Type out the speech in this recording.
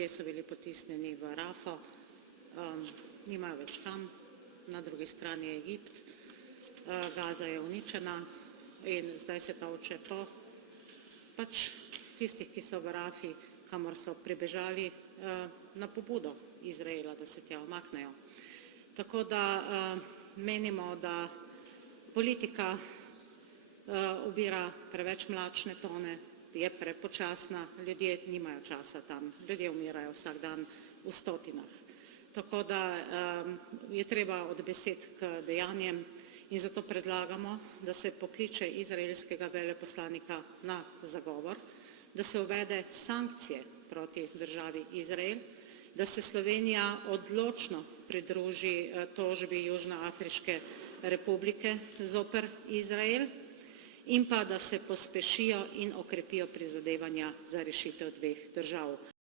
ljudje so bili potisnjeni v Rafo, nimajo več kam, na drugi strani je Egipt, Gaza je uničena in zdaj se tolče po pač tistih, ki so v Rafi, kamor so pribežali na pobudo Izraela, da se tja umaknejo. Tako da menimo, da politika ubira preveč mlačne tone, je prepočasna, ljudje nimajo časa tam, ljudje umirajo vsak dan v stotinah. Tako da je treba od besed k dejanjem in zato predlagamo, da se pokliče izraelskega veleposlanika na zagovor, da se uvede sankcije proti državi Izrael, da se Slovenija odločno pridruži tožbi Južnoafriške republike zoper Izrael in pa da se pospešijo in okrepijo prizadevanja za rešitev dveh držav.